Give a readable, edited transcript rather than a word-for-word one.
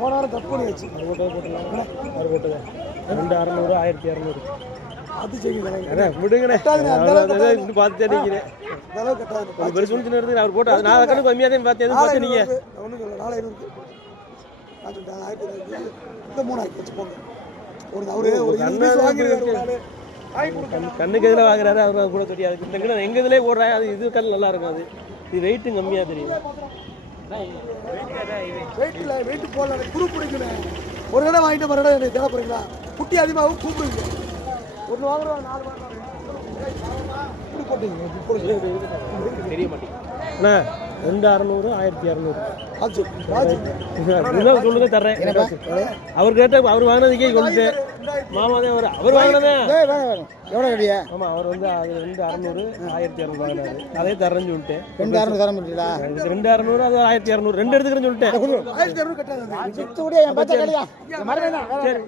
போன வாரம் கட் பண்ணியாச்சு. அது போட்டுலாம் அவர் போட்டது 2600 1200. அது சரி விடுங்கண்ணே பார்த்துட்டே நிற்கிறேன். பெருசு சின்ன எடுத்து அவர் போட்டு அது 4 கணக்கு கம்மியாக தான் பார்த்தேன். பார்த்து நீங்கள் ஒன்றும் சொல்ல 4500 இந்த 3000 வச்சு போங்க. ஒரு அவரு கண்ணுக்கு எதில் வாங்குறாரு அவர் கூட தெரியாது. இந்த கிட்ட எங்கள் இதிலே போடுறாங்க. அது இது கல் நல்லா இருக்கும். அது இது வெயிட்டும் கம்மியாக தெரியும். வெயிட் போடல குரூப் பிடிக்கணும். ஒரு இடம் வாங்கிட்டு மறு இடம் எனக்கு தேவை போறீங்களா? குட்டி அதிகமாகவும் கூப்பிடுங்க. ஒன்று வாங்குறோம் 4 தெரிய மாட்டேங்குது. 2600 1200 சொல்லுங்க தர்றேன். அவர் கேட்ட அவர் வாங்கினதுக்கே சொல்லிட்டு மாமா தான் அவர் வாங்கினதே எவ்வளோ கிடையா? ஆமாம் அவர் வந்து அது 2600 1200 வாங்கினாரு. அதே தரேன்னு சொல்லிட்டேன். 2600 தர முடியல. 2600 அது 1200 2 எடுத்துக்கிறேன்னு சொல்லிட்டேன். 1200 கட்டாது. சரி